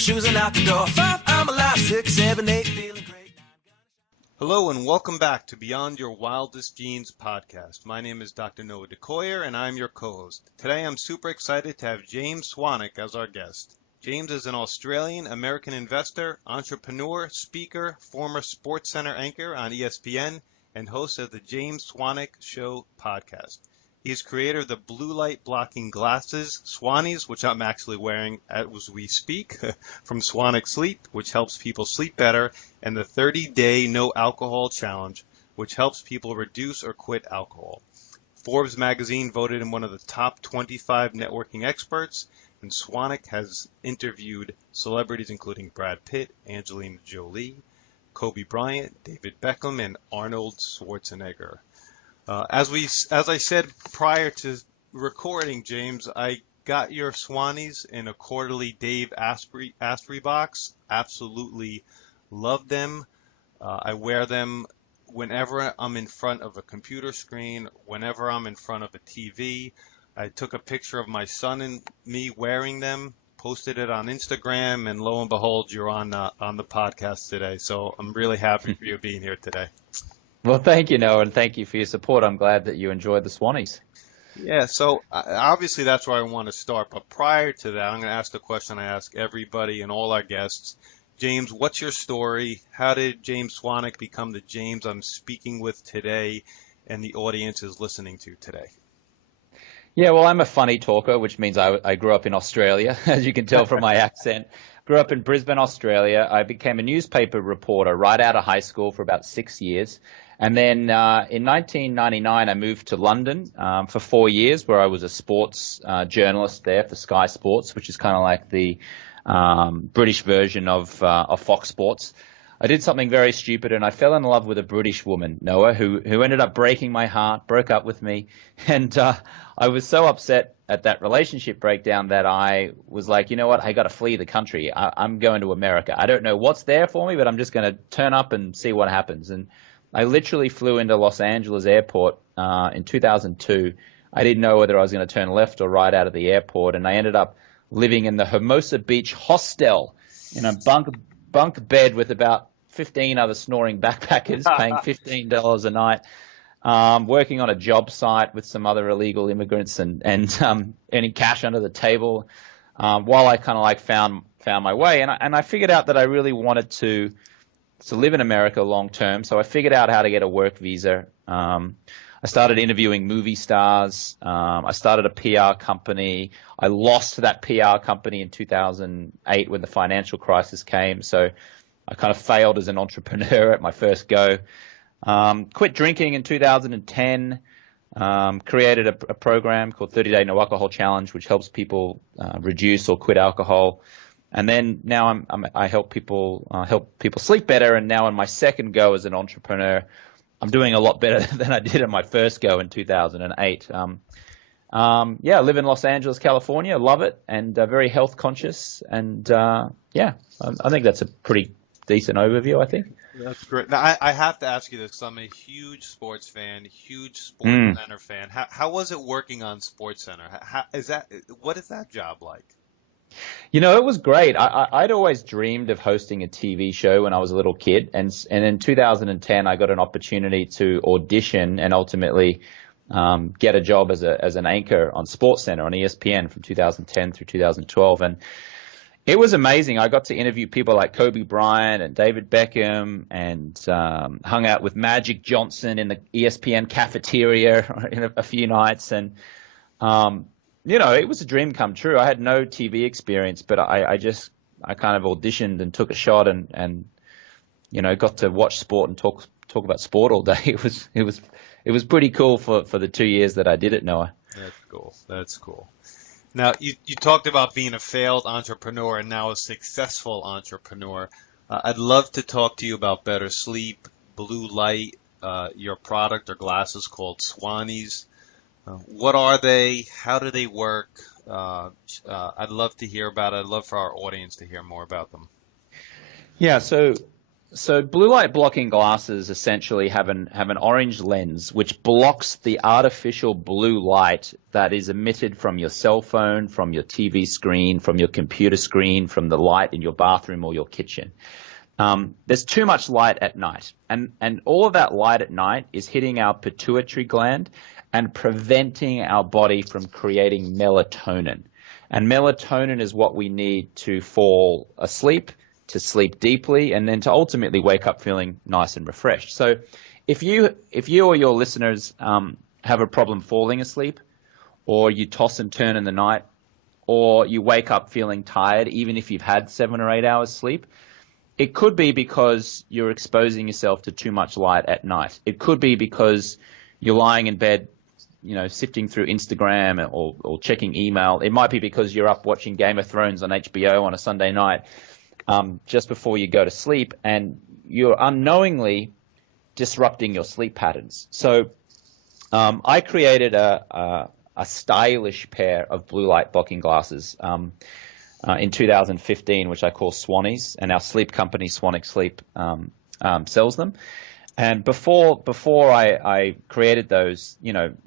shoes and out the door. 5, I'm alive. 6, 7, 8, feeling great. Hello and welcome back to Beyond Your Wildest Dreams podcast. My name is Dr. Noah DeCoyer and I'm your co-host. Today I'm super excited to have James Swanwick as our guest. James is an Australian-American investor, entrepreneur, speaker, former SportsCenter anchor on ESPN, and host of the James Swanwick Show podcast. He is creator of the blue light blocking glasses, Swannies, which I'm actually wearing as we speak, from Swanwick Sleep, which helps people sleep better, and the 30-day no alcohol challenge, which helps people reduce or quit alcohol. Forbes magazine voted him one of the top 25 networking experts, and Swanwick has interviewed celebrities including Brad Pitt, Angelina Jolie, Kobe Bryant, David Beckham, and Arnold Schwarzenegger. As I said prior to recording, James, I got your Swannies in a quarterly Dave Asprey box. Absolutely love them. I wear them whenever I'm in front of a computer screen, whenever I'm in front of a TV. I took a picture of my son and me wearing them, posted it on Instagram, and lo and behold, you're on the podcast today. So I'm really happy for you being here today. Well, thank you, Noah, and thank you for your support. I'm glad that you enjoyed the Swannies. Yeah, so obviously that's where I want to start. But prior to that, I'm going to ask the question I ask everybody and all our guests. James, what's your story? How did James Swanwick become the James I'm speaking with today and the audience is listening to today? Yeah, well, I'm a funny talker, which means I grew up in Australia, as you can tell from my accent. Grew up in Brisbane, Australia. I became a newspaper reporter right out of high school for about 6 years. And then in 1999, I moved to London for 4 years, where I was a sports journalist there for Sky Sports, which is kind of like the British version of Fox Sports. I did something very stupid, and I fell in love with a British woman, Noah, who ended up breaking my heart, broke up with me. And I was so upset at that relationship breakdown that I was like, you know what, I got to flee the country. I'm going to America. I don't know what's there for me, but I'm just going to turn up and see what happens. And I literally flew into Los Angeles airport in 2002. I didn't know whether I was going to turn left or right out of the airport, and I ended up living in the Hermosa Beach hostel in a bunk bed with about 15 other snoring backpackers, paying $15 a night, working on a job site with some other illegal immigrants and earning cash under the table while I kind of like found my way. And I figured out that I really wanted to live in America long term. So I figured out how to get a work visa. I started interviewing movie stars. I started a PR company. I lost that PR company in 2008 when the financial crisis came. So I kind of failed as an entrepreneur at my first go. Quit drinking in 2010. Created a program called 30-day no alcohol challenge, which helps people reduce or quit alcohol. And then now I help people sleep better. And now in my second go as an entrepreneur, I'm doing a lot better than I did in my first go in 2008. I live in Los Angeles, California. Love it, and very health conscious. And I think that's a pretty decent overview, I think. That's great. Now, I have to ask you this because I'm a huge sports fan, huge SportsCenter fan. How was it working on SportsCenter? What is that job like? You know, it was great. I'd always dreamed of hosting a TV show when I was a little kid. And in 2010, I got an opportunity to audition and ultimately get a job as an anchor on SportsCenter on ESPN from 2010 through 2012. And it was amazing. I got to interview people like Kobe Bryant and David Beckham and hung out with Magic Johnson in the ESPN cafeteria in a few nights. And it was a dream come true. I had no TV experience, but I kind of auditioned and took a shot and got to watch sport and talk about sport all day. It was pretty cool for the 2 years that I did it, Noah. That's cool. Now, you talked about being a failed entrepreneur and now a successful entrepreneur. I'd love to talk to you about better sleep, blue light, your product or glasses called Swannies. What are they? How do they work? I'd love to hear about it. I'd love for our audience to hear more about them. Yeah, so So blue light blocking glasses essentially have an orange lens which blocks the artificial blue light that is emitted from your cell phone, from your TV screen, from your computer screen, from the light in your bathroom or your kitchen. There's too much light at night, and all of that light at night is hitting our pituitary gland and preventing our body from creating melatonin. And melatonin is what we need to fall asleep, to sleep deeply, and then to ultimately wake up feeling nice and refreshed. So if you or your listeners have a problem falling asleep, or you toss and turn in the night, or you wake up feeling tired even if you've had 7 or 8 hours sleep, it could be because you're exposing yourself to too much light at night. It could be because you're lying in bed, sifting through Instagram or checking email. It might be because you're up watching Game of Thrones on HBO on a Sunday night just before you go to sleep, and you're unknowingly disrupting your sleep patterns. So I created a stylish pair of blue light blocking glasses in 2015, which I call Swannies, and our sleep company, Swanwick Sleep, sells them. And before I created those,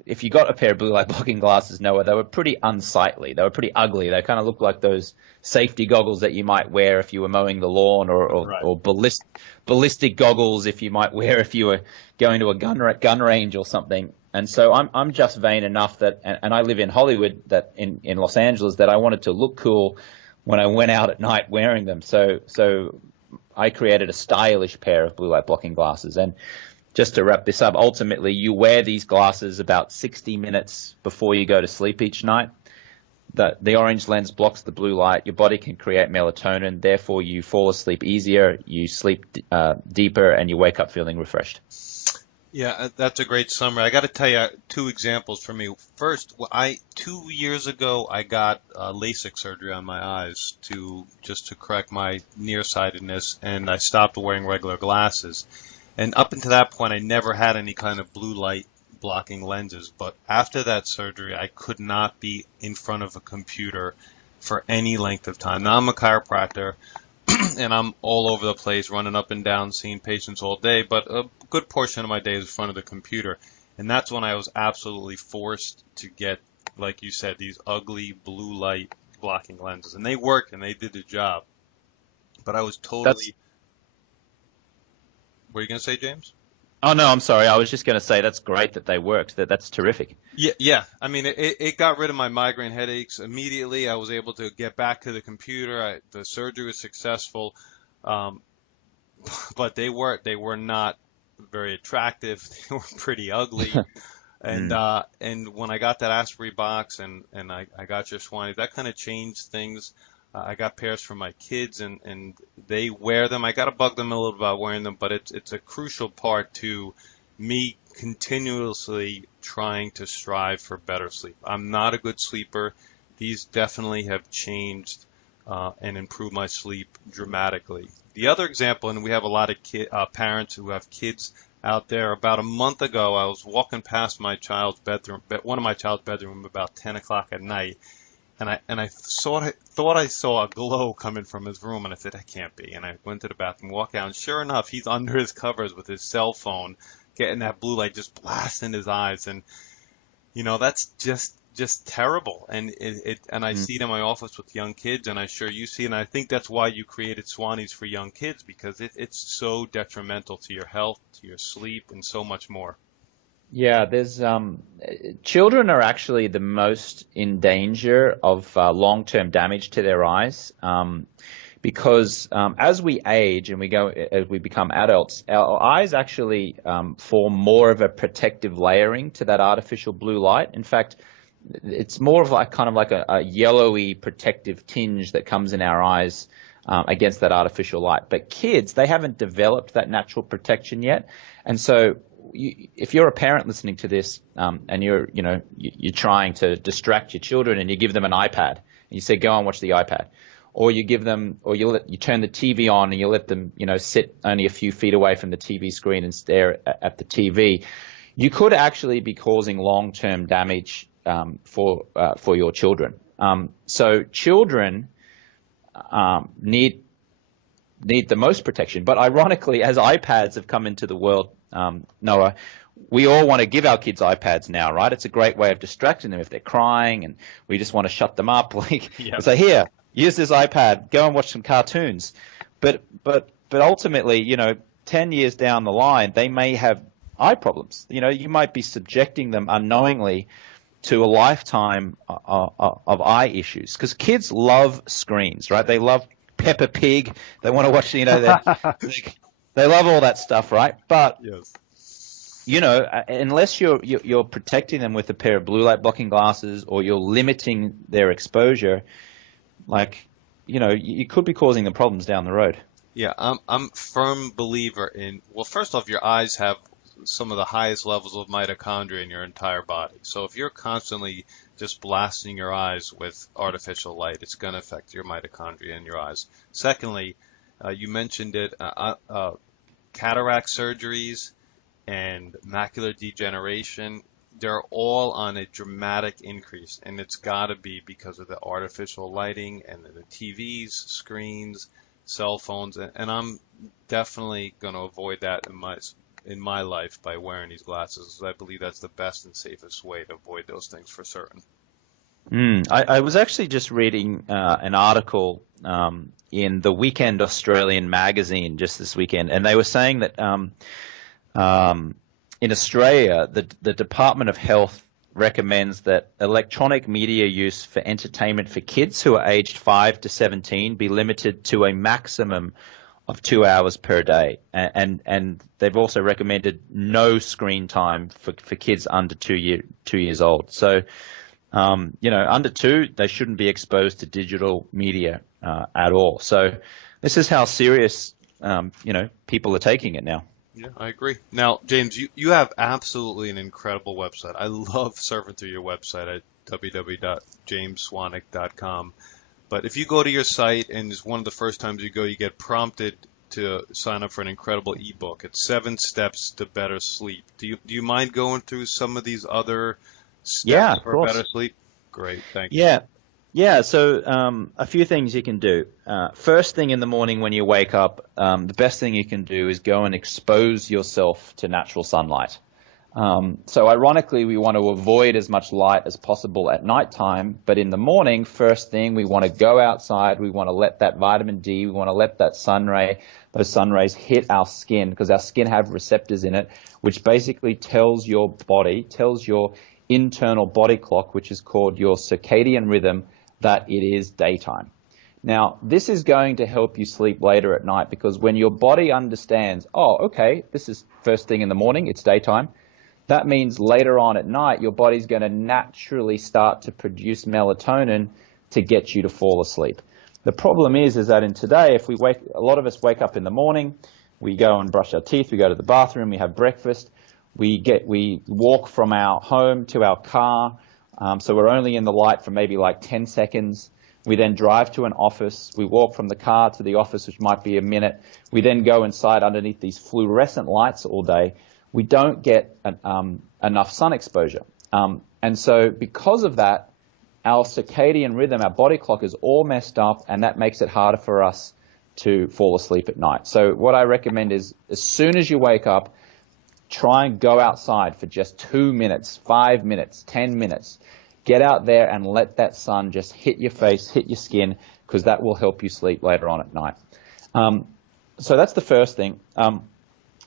if you got a pair of blue light blocking glasses, Noah, they were pretty unsightly. They were pretty ugly. They kind of looked like those safety goggles that you might wear if you were mowing the lawn, or ballistic goggles if you might wear if you were going to a gun range or something. And so I'm just vain enough that, and I live in Hollywood, that in Los Angeles, that I wanted to look cool when I went out at night wearing them. So I created a stylish pair of blue light blocking glasses. And just to wrap this up, ultimately you wear these glasses about 60 minutes before you go to sleep each night. The orange lens blocks the blue light. Your body can create melatonin. Therefore, you fall asleep easier, you sleep deeper, and you wake up feeling refreshed. Yeah, that's a great summary. I got to tell you 2 examples for me. First, 2 years ago, I got LASIK surgery on my eyes to correct my nearsightedness, and I stopped wearing regular glasses. And up until that point, I never had any kind of blue light blocking lenses. But after that surgery, I could not be in front of a computer for any length of time. Now I'm a chiropractor, and I'm all over the place, running up and down, seeing patients all day, but a good portion of my day is in front of the computer. And that's when I was absolutely forced to get, like you said, these ugly blue light blocking lenses. And they worked, and they did the job. But I was totally... What are you going to say, James? Oh, no, I'm sorry. I was just going to say that's great that they worked. That's terrific. Yeah. I mean, it got rid of my migraine headaches immediately. I was able to get back to the computer. The surgery was successful, but they were not very attractive. They were pretty ugly. And when I got that Asprey box and I got your Swannies, that kind of changed things. I got pairs for my kids, and they wear them. I got to bug them a little about wearing them, but it's a crucial part to me continuously trying to strive for better sleep. I'm not a good sleeper. These definitely have changed and improved my sleep dramatically. The other example, and we have a lot of parents who have kids out there. About a month ago, I was walking past my child's bedroom, one of my child's bedroom, about 10 o'clock at night. And I thought I saw a glow coming from his room, and I said, that can't be. And I went to the bathroom, walked out, and sure enough, he's under his covers with his cell phone, getting that blue light just blasting his eyes. And, that's just terrible. And I see it in my office with young kids, and I'm sure you see it. And I think that's why you created Swannies for young kids, because it's so detrimental to your health, to your sleep, and so much more. Yeah, there's children are actually the most in danger of long-term damage to their eyes, because as we age and as we become adults, our eyes actually form more of a protective layering to that artificial blue light. In fact, it's more of like a yellowy protective tinge that comes in our eyes against that artificial light. But kids, they haven't developed that natural protection yet, and so if you're a parent listening to this and you're trying to distract your children and you give them an iPad and you say, go and watch the iPad, or you give them, or you turn the TV on and you let them, sit only a few feet away from the TV screen and stare at the TV, you could actually be causing long-term damage for your children. So children need need the most protection. But ironically, as iPads have come into the world, Noah, we all want to give our kids iPads now, right? It's a great way of distracting them if they're crying and we just want to shut them up. So here, use this iPad, go and watch some cartoons. But ultimately, 10 years down the line, they may have eye problems. You might be subjecting them unknowingly to a lifetime of eye issues, because kids love screens, right? They love Peppa Pig. They want to watch, they love all that stuff, right? But unless you're protecting them with a pair of blue light blocking glasses, or you're limiting their exposure, you could be causing them problems down the road. Yeah, I'm firm believer in, well, first off, your eyes have some of the highest levels of mitochondria in your entire body. So if you're constantly just blasting your eyes with artificial light, it's going to affect your mitochondria in your eyes. Secondly, you mentioned it, cataract surgeries and macular degeneration, they're all on a dramatic increase, and it's got to be because of the artificial lighting and the TVs, screens, cell phones, and I'm definitely going to avoid that in my life by wearing these glasses. I believe that's the best and safest way to avoid those things for certain. I was actually just reading an article in the Weekend Australian magazine just this weekend, and they were saying that in Australia, the Department of Health recommends that electronic media use for entertainment for kids who are aged 5 to 17 be limited to a maximum of 2 hours per day. And they've also recommended no screen time for kids under 2 years old. So, under 2, they shouldn't be exposed to digital media at all. So this is how serious, people are taking it now. Yeah, I agree. Now, James, you have absolutely an incredible website. I love surfing through your website at www.jamesswanwick.com. But if you go to your site and it's one of the first times you go, you get prompted to sign up for an incredible ebook. It's 7 Steps to Better Sleep. Do you mind going through some of these other steps for better sleep? Great, thank you. Yeah, so a few things you can do. First thing in the morning when you wake up, the best thing you can do is go and expose yourself to natural sunlight. So ironically, we want to avoid as much light as possible at nighttime, but in the morning, first thing, we want to go outside, we want to let that vitamin D, we want to let those sun rays hit our skin, because our skin have receptors in it, which basically tells your internal body clock, which is called your circadian rhythm, that it is daytime. Now, this is going to help you sleep later at night, because when your body understands, oh, okay, this is first thing in the morning, it's daytime, that means later on at night, your body's going to naturally start to produce melatonin to get you to fall asleep. The problem is that in today, a lot of us wake up in the morning, we go and brush our teeth, we go to the bathroom, we have breakfast, we walk from our home to our car, so we're only in the light for maybe 10 seconds. We then drive to an office. We walk from the car to the office, which might be a minute. We then go inside underneath these fluorescent lights all day. We don't get enough sun exposure. And so because of that, our circadian rhythm, our body clock is all messed up, and that makes it harder for us to fall asleep at night. So what I recommend is, as soon as you wake up, try and go outside for just 2 minutes, 5 minutes, 10 minutes. Get out there and let that sun just hit your face, hit your skin, because that will help you sleep later on at night. So that's the first thing.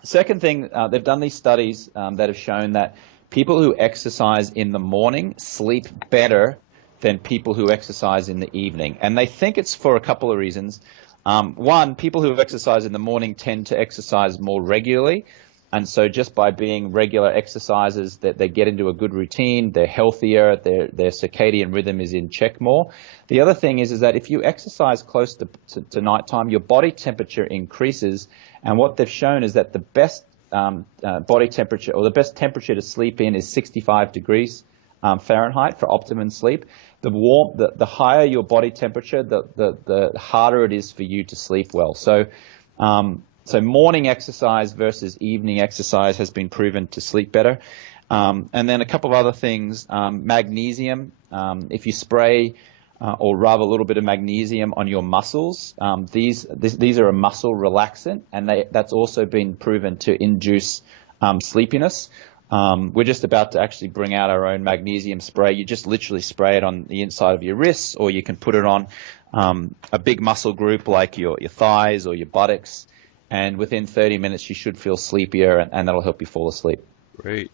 Second thing, they've done these studies that have shown that people who exercise in the morning sleep better than people who exercise in the evening. And they think it's for a couple of reasons. One, people who exercise in the morning tend to exercise more regularly. And so just by being regular exercises, that they get into a good routine, they're healthier, their circadian rhythm is in check more. The other thing is that if you exercise close to nighttime, your body temperature increases. And what they've shown is that the best body temperature, or the best temperature to sleep in, is 65 degrees Fahrenheit for optimum sleep. The higher your body temperature, the harder it is for you to sleep well. So morning exercise versus evening exercise has been proven to sleep better. And then a couple of other things, magnesium. If you spray or rub a little bit of magnesium on your muscles. These are a muscle relaxant, and that's also been proven to induce sleepiness. We're just about to actually bring out our own magnesium spray. You just literally spray it on the inside of your wrists, or you can put it on a big muscle group like your thighs or your buttocks, and within 30 minutes you should feel sleepier, and that'll help you fall asleep. Great.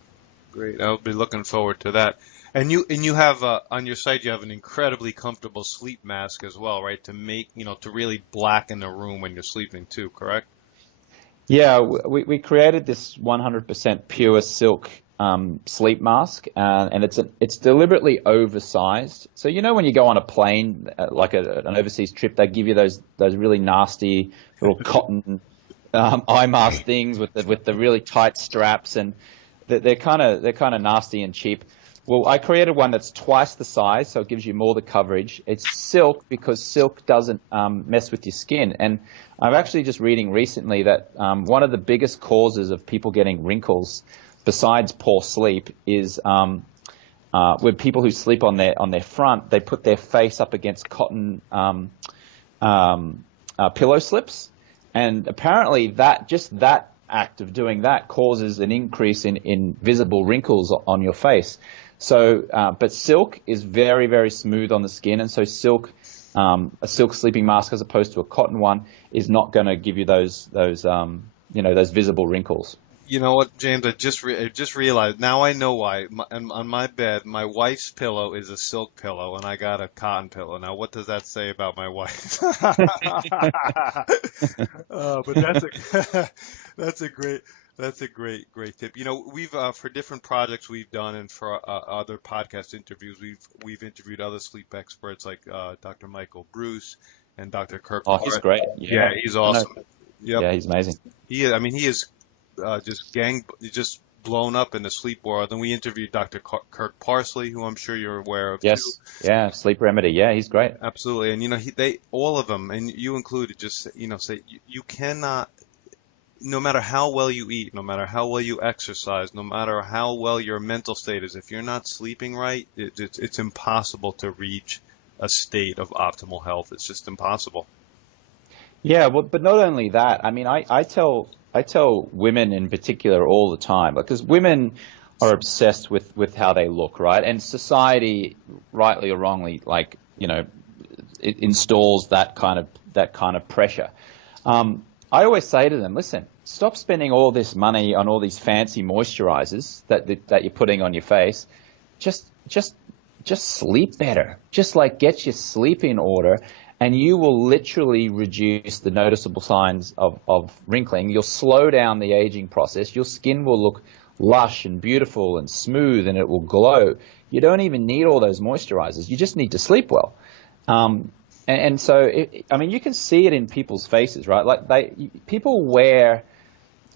I'll be looking forward to that. And you have on your site, you have an incredibly comfortable sleep mask as well, right? To make, to really blacken the room when you're sleeping too, correct? Yeah, we created this 100% pure silk sleep mask, and it's deliberately oversized. So when you go on a plane, like an overseas trip, they give you those really nasty little cotton eye mask things with the really tight straps, and they're kind of nasty and cheap. Well, I created one that's twice the size, so it gives you more the coverage. It's silk because silk doesn't mess with your skin. And I'm actually just reading recently that one of the biggest causes of people getting wrinkles, besides poor sleep, is with people who sleep on their front, they put their face up against cotton pillow slips, and apparently that act of doing that causes an increase in visible wrinkles on your face. So, but silk is very, very smooth on the skin, and so a silk sleeping mask as opposed to a cotton one is not going to give you those visible wrinkles. You know what, James? I just realized. Now I know why. On my bed, my wife's pillow is a silk pillow, and I got a cotton pillow. Now, what does that say about my wife? But that's a great tip. We've for different projects we've done, and for other podcast interviews, we've interviewed other sleep experts like Dr. Michael Bruce and Dr. Kirk. Oh, he's great. Yeah, he's awesome. Yep. Yeah, he's amazing. He is just blown up in the sleep world. And we interviewed Dr. Kirk Parsley, who I'm sure you're aware of. Yes, too. Yeah, Sleep Remedy. Yeah, he's great. Absolutely, and they all of them, and you included, just say you cannot. No matter how well you eat, no matter how well you exercise, no matter how well your mental state is, if you're not sleeping right, it's impossible to reach a state of optimal health. It's just impossible. Yeah, well, but not only that. I mean, I tell women in particular all the time, because women are obsessed with how they look, right? And society, rightly or wrongly, it installs that kind of pressure. I always say to them, listen, stop spending all this money on all these fancy moisturizers that you're putting on your face. Just sleep better. Just get your sleep in order, and you will literally reduce the noticeable signs of wrinkling. You'll slow down the aging process. Your skin will look lush and beautiful and smooth, and it will glow. You don't even need all those moisturizers. You just need to sleep well. And so, you can see it in people's faces, right? People wear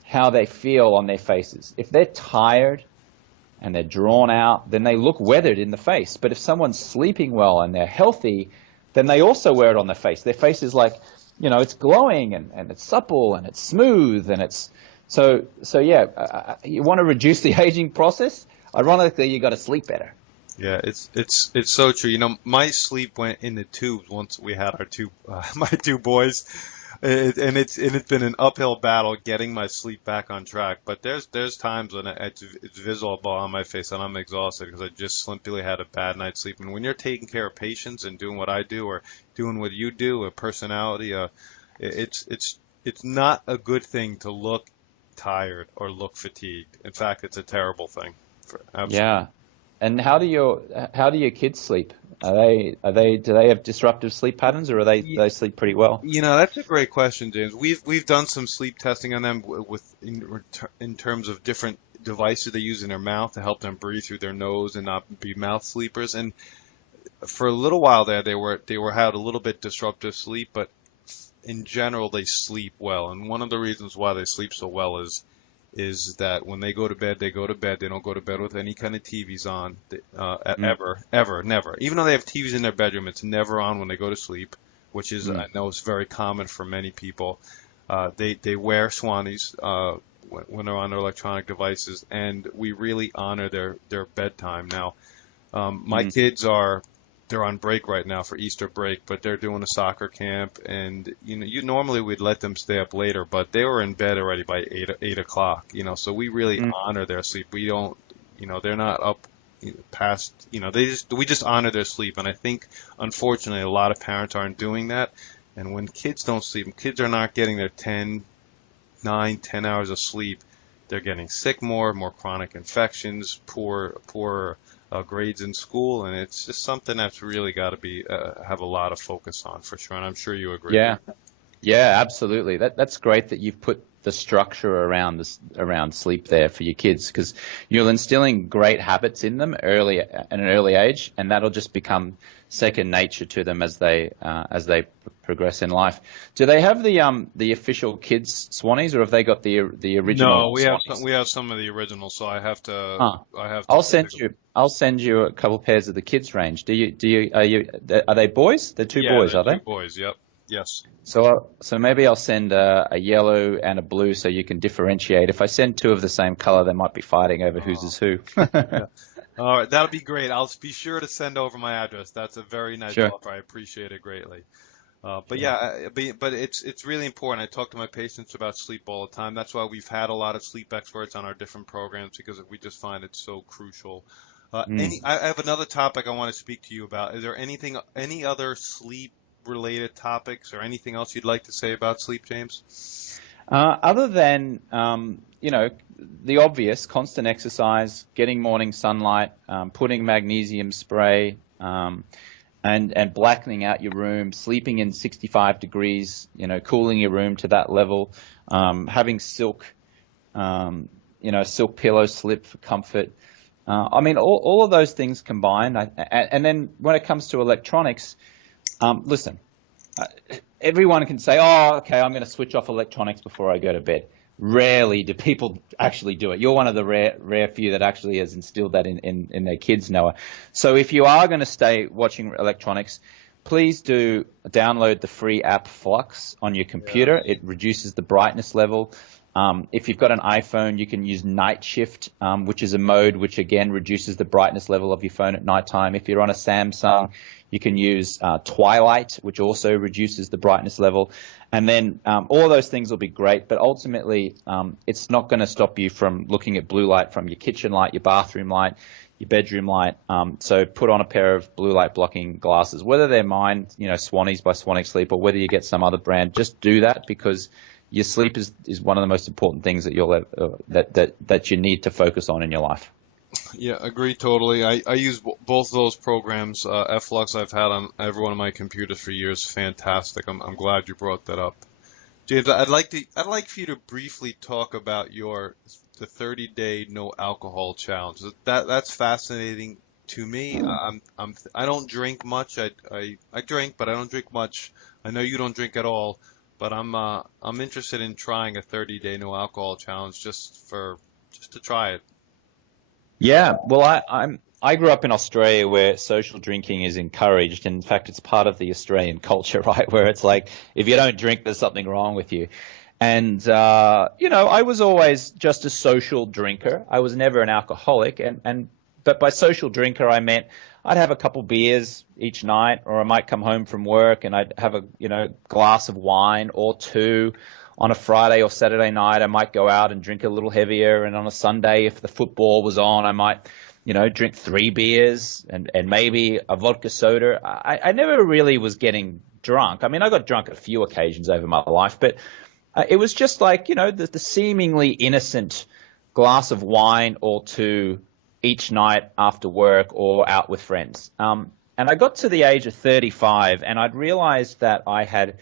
how they feel on their faces. If they're tired and they're drawn out, then they look weathered in the face. But if someone's sleeping well and they're healthy, then they also wear it on their face. Their face is it's glowing and it's supple and it's smooth and it's so yeah. You want to reduce the aging process? Ironically, you got to sleep better. Yeah, it's so true. My sleep went in the tubes once we had my two boys, and it's been an uphill battle getting my sleep back on track. But there's times when it's visible on my face and I'm exhausted because I just simply had a bad night's sleep. And when you're taking care of patients and doing what I do or doing what you do, a personality, it's not a good thing to look tired or look fatigued. In fact, it's a terrible thing. Yeah. And how do your kids sleep? Do they have disruptive sleep patterns, or they sleep pretty well? That's a great question, James. We've done some sleep testing on them in terms of different devices they use in their mouth to help them breathe through their nose and not be mouth sleepers. And for a little while there, they had a little bit disruptive sleep, but in general they sleep well. And one of the reasons why they sleep so well is that when they go to bed, they go to bed. They don't go to bed with any kind of TVs on, ever, never. Even though they have TVs in their bedroom, it's never on when they go to sleep, which is, I know it's very common for many people. They wear Swannies when they're on their electronic devices, and we really honor their bedtime. Now, my kids are they're on break right now for Easter break, but they're doing a soccer camp, and you normally we'd let them stay up later, but they were in bed already by 8 o'clock. So we really honor their sleep. We don't, they're not up past, we just honor their sleep, and I think unfortunately a lot of parents aren't doing that, and when kids don't sleep, kids are not getting their 9, 10 hours of sleep. They're getting sick more chronic infections, poor grades in school, and it's just something that's really got to be have a lot of focus on for sure. And I'm sure you agree. Yeah, absolutely. That's great that you've put the structure around sleep there for your kids, because you're instilling great habits in them at an early age, and that'll just become second nature to them as they progress in life. Do they have the official kids Swannies, or have they got the original? No, we have some of the original, so I have to. I'll send you a couple pairs of the kids range. Are they boys? They're two boys, are they? Two boys. Yep. Yes. So maybe I'll send a yellow and a blue so you can differentiate. If I send two of the same color, they might be fighting over whose is who. Yeah. All right, that'll be great. I'll be sure to send over my address. That's a very nice offer. I appreciate it greatly. But it's really important. I talk to my patients about sleep all the time. That's why we've had a lot of sleep experts on our different programs, because we just find it so crucial. I have another topic I want to speak to you about. Is there any other sleep related topics or anything else you'd like to say about sleep, James? Other than, the obvious, constant exercise, getting morning sunlight, putting magnesium spray, and blackening out your room, sleeping in 65 degrees, cooling your room to that level, having silk pillow slip for comfort. All of those things combined. And then when it comes to electronics, listen, everyone can say, oh, okay, I'm going to switch off electronics before I go to bed. Rarely do people actually do it. You're one of the rare few that actually has instilled that in their kids, Noah. So if you are going to stay watching electronics, please do download the free app Flux on your computer. It reduces the brightness level. If you've got an iPhone, you can use Night Shift, which is a mode which, again, reduces the brightness level of your phone at nighttime. If you're on a Samsung, you can use Twilight, which also reduces the brightness level. And then all of those things will be great, but ultimately it's not going to stop you from looking at blue light from your kitchen light, your bathroom light, your bedroom light. So put on a pair of blue light blocking glasses, whether they're mine, Swannies by Swanwick Sleep, or whether you get some other brand. Just do that, because your sleep is one of the most important things that that you need to focus on in your life. Yeah, agree totally. I use both those programs. Flux I've had on every one of my computers for years. Fantastic. I'm glad you brought that up, James. I'd like for you to briefly talk about the 30-day no alcohol challenge. That's fascinating to me. I don't drink much. I drink, but I don't drink much. I know you don't drink at all, but I'm interested in trying a 30-day no alcohol challenge just to try it. Yeah, well, I grew up in Australia where social drinking is encouraged. In fact, it's part of the Australian culture, right, where it's like, if you don't drink, there's something wrong with you. And, I was always just a social drinker. I was never an alcoholic. But by social drinker, I meant I'd have a couple beers each night, or I might come home from work and I'd have a, glass of wine or two. On a Friday or Saturday night, I might go out and drink a little heavier. And on a Sunday, if the football was on, I might, drink 3 beers and maybe a vodka soda. I never really was getting drunk. I mean, I got drunk at a few occasions over my life, but it was just like, the seemingly innocent glass of wine or two each night after work or out with friends. And I got to the age of 35 and I'd realized that I had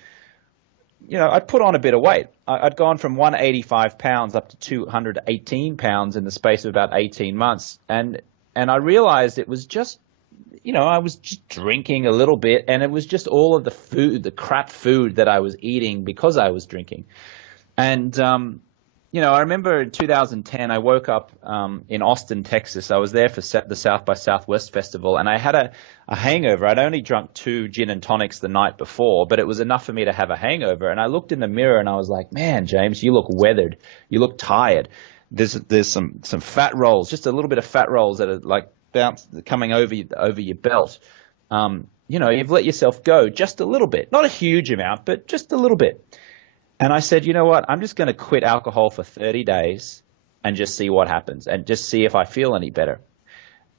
I'd put on a bit of weight. I'd gone from 185 pounds up to 218 pounds in the space of about 18 months. And I realized it was just, I was just drinking a little bit, and it was just all of the food, the crap food that I was eating because I was drinking. And, I remember in 2010, I woke up in Austin, Texas. I was there for the South by Southwest Festival, and I had a hangover. I'd only drunk 2 gin and tonics the night before, but it was enough for me to have a hangover. And I looked in the mirror and I was like, man, James, you look weathered. You look tired. There's some fat rolls, just a little bit of fat rolls that are like coming over your belt. you've let yourself go just a little bit, not a huge amount, but just a little bit. And I said, you know what, I'm just going to quit alcohol for 30 days and just see what happens and just see if I feel any better.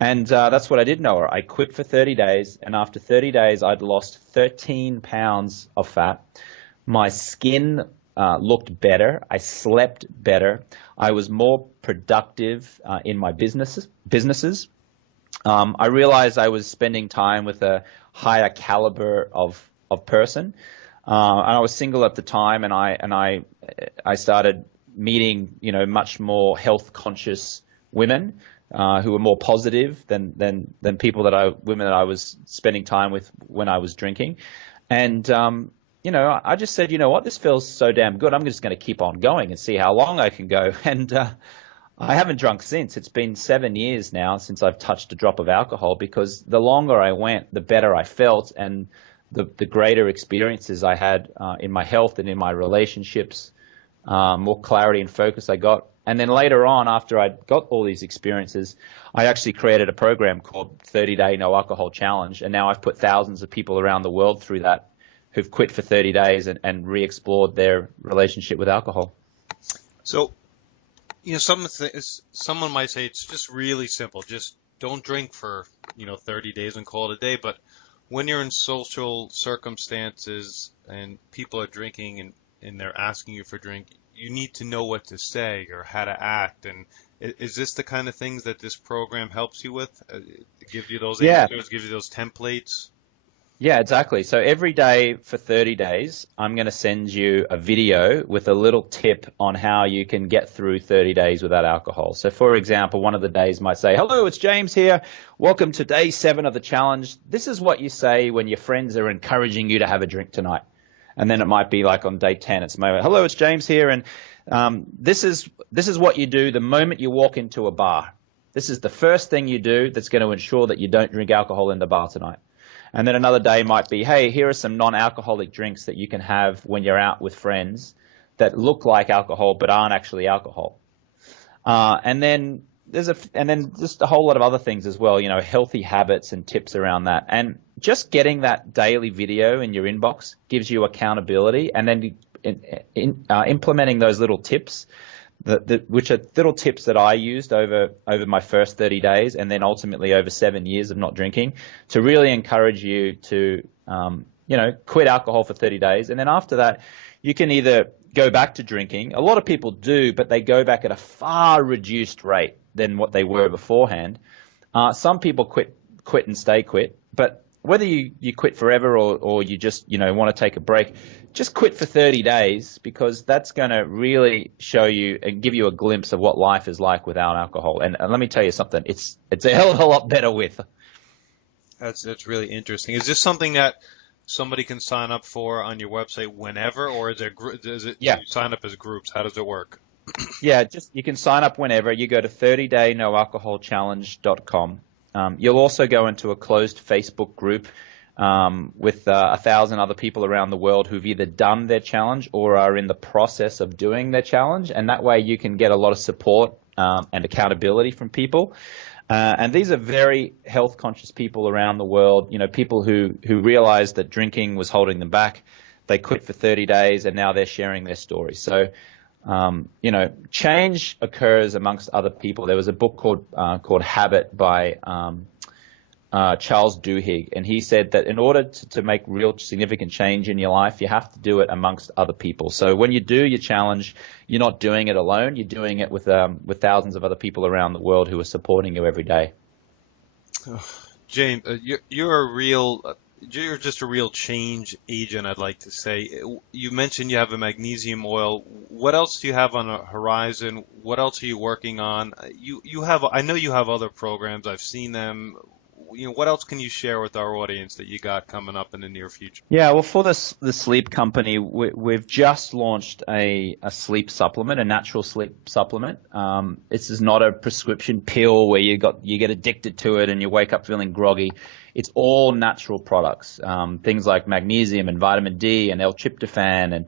And that's what I did, Noah. I quit for 30 days, and after 30 days, I'd lost 13 pounds of fat. My skin looked better. I slept better. I was more productive in my businesses. I realized I was spending time with a higher caliber of person. And I was single at the time, and I started meeting, much more health conscious women who were more positive than women that I was spending time with when I was drinking. And I just said, you know what, this feels so damn good. I'm just going to keep on going and see how long I can go. And I haven't drunk since. It's been 7 years now since I've touched a drop of alcohol, because the longer I went, the better I felt, and the greater experiences I had in my health and in my relationships, more clarity and focus I got. And then later on, after I got all these experiences, I actually created a program called 30-Day No Alcohol Challenge. And now I've put thousands of people around the world through that who've quit for 30 days and re-explored their relationship with alcohol. So, someone might say it's just really simple. Just don't drink for, 30 days and call it a day. But when you're in social circumstances and people are drinking and they're asking you for a drink, you need to know what to say or how to act. And is this the kind of things that this program helps you with? Give you those answers, give you those templates? Yeah, exactly. So every day for 30 days, I'm going to send you a video with a little tip on how you can get through 30 days without alcohol. So for example, one of the days might say, hello, it's James here. Welcome to day 7 of the challenge. This is what you say when your friends are encouraging you to have a drink tonight. And then it might be like on day 10, it's maybe, hello, it's James here. And this is what you do the moment you walk into a bar. This is the first thing you do that's going to ensure that you don't drink alcohol in the bar tonight. And then another day might be, hey, here are some non-alcoholic drinks that you can have when you're out with friends that look like alcohol but aren't actually alcohol. And then just a whole lot of other things as well, healthy habits and tips around that. And just getting that daily video in your inbox gives you accountability, and then implementing those little tips, which are little tips that I used over my first 30 days and then ultimately over 7 years of not drinking, to really encourage you to, quit alcohol for 30 days. And then after that, you can either go back to drinking. A lot of people do, but they go back at a far reduced rate than what they were beforehand. Some people quit and stay quit, but whether you quit forever or you just, want to take a break, just quit for 30 days, because that's going to really show you and give you a glimpse of what life is like without alcohol. And let me tell you something, it's a hell of a lot better with. That's really interesting. Is this something that somebody can sign up for on your website whenever, or is it Yeah. you sign up as groups? How does it work? Yeah, you can sign up whenever. You go to 30daynoalcoholchallenge.com. You'll also go into a closed Facebook group with 1,000 other people around the world who've either done their challenge or are in the process of doing their challenge. And that way you can get a lot of support and accountability from people. And these are very health conscious people around the world, people who realized that drinking was holding them back. They quit for 30 days and now they're sharing their story. So, change occurs amongst other people. There was a book called Habit by Charles Duhigg, and he said that in order to make real significant change in your life, you have to do it amongst other people. So when you do your challenge, you're not doing it alone. You're doing it with thousands of other people around the world who are supporting you every day. James, you're just a real change agent, I'd like to say. You mentioned you have a magnesium oil. What else do you have on the horizon? What else are you working on? I know you have other programs. I've seen them. What else can you share with our audience that you got coming up in the near future? Yeah, well, for the sleep company, we've just launched a sleep supplement, a natural sleep supplement. This is not a prescription pill where you get addicted to it and you wake up feeling groggy. It's all natural products, things like magnesium and vitamin D and L-tryptophan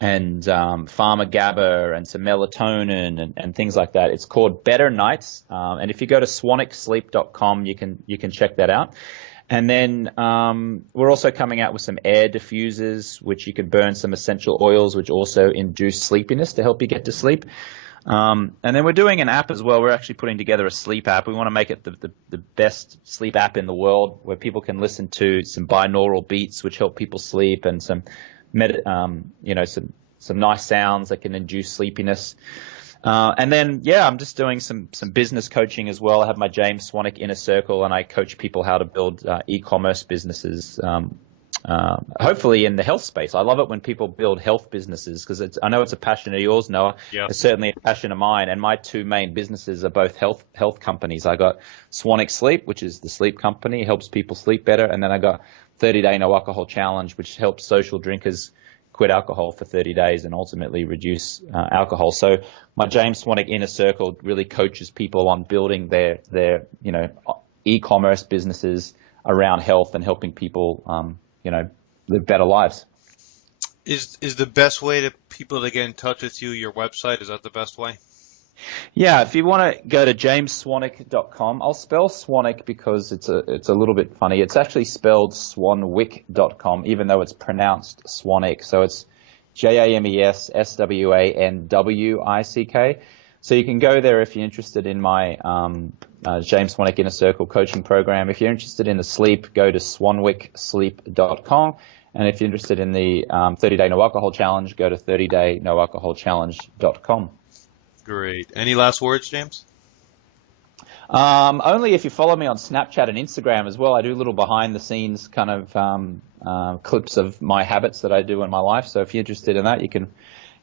and pharma GABA and some melatonin and things like that. It's called Better Nights, and if you go to swanwicksleep.com, you can check that out. And then we're also coming out with some air diffusers, which you can burn some essential oils, which also induce sleepiness to help you get to sleep. And then we're doing an app as well. We're actually putting together a sleep app. We want to make it the best sleep app in the world, where people can listen to some binaural beats, which help people sleep, and some nice sounds that can induce sleepiness. And then, I'm just doing some business coaching as well. I have my James Swanwick Inner Circle, and I coach people how to build e-commerce businesses, hopefully in the health space. I love it when people build health businesses, because I know it's a passion of yours, Noah. Yeah. It's certainly a passion of mine. And my two main businesses are both health companies. I got Swanwick Sleep, which is the sleep company, helps people sleep better. And then I got 30-Day No Alcohol Challenge, which helps social drinkers quit alcohol for 30 days and ultimately reduce alcohol. So my James Swanwick Inner Circle really coaches people on building their e-commerce businesses around health and helping people live better lives. Is the best way to people to get in touch with you your website? Is that the best way? Yeah, if you want to go to jamesswanwick.com, I'll spell Swanwick because it's a little bit funny. It's actually spelled swanwick.com, even though it's pronounced Swanwick. So it's JamesSwanwick. So you can go there if you're interested in my James Swanwick Inner Circle coaching program. If you're interested in the sleep, go to swanwicksleep.com. And if you're interested in the 30-Day No Alcohol Challenge, go to 30daynoalcoholchallenge.com. Great. Any last words, James? Only if you follow me on Snapchat and Instagram as well. I do little behind-the-scenes kind of clips of my habits that I do in my life. So if you're interested in that, you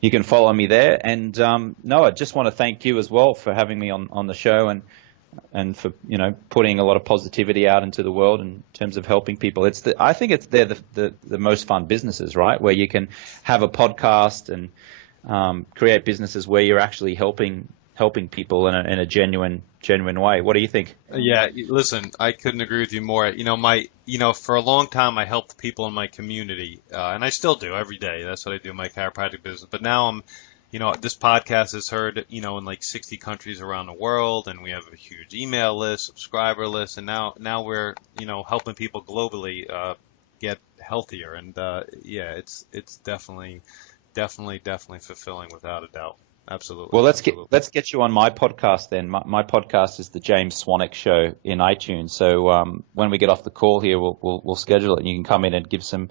can follow me there. And Noah, I just want to thank you as well for having me on the show and for putting a lot of positivity out into the world in terms of helping people. I think they're the most fun businesses, right? Where you can have a podcast and create businesses where you're actually helping people in a genuine way. What do you think? Yeah, listen, I couldn't agree with you more. For a long time I helped people in my community, and I still do every day. That's what I do in my chiropractic business. But now this podcast is heard, in like 60 countries around the world, and we have a huge email list, subscriber list, and now we're, helping people globally get healthier. And it's definitely fulfilling, without a doubt. Absolutely. Well, let's get you on my podcast then. My podcast is the James Swanwick Show in iTunes. So when we get off the call here, we'll schedule it, and you can come in and give some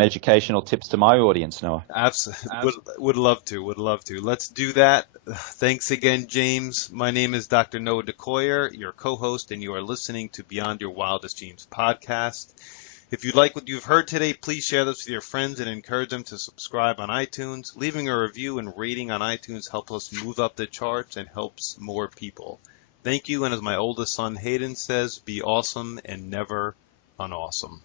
educational tips to my audience, Noah. Absolutely. Would love to. Let's do that. Thanks again, James. My name is Dr. Noah DeCoyer, your co-host, and you are listening to Beyond Your Wildest Dreams podcast. If you like what you've heard today, please share this with your friends and encourage them to subscribe on iTunes. Leaving a review and rating on iTunes helps us move up the charts and helps more people. Thank you, and as my oldest son Hayden says, be awesome and never unawesome.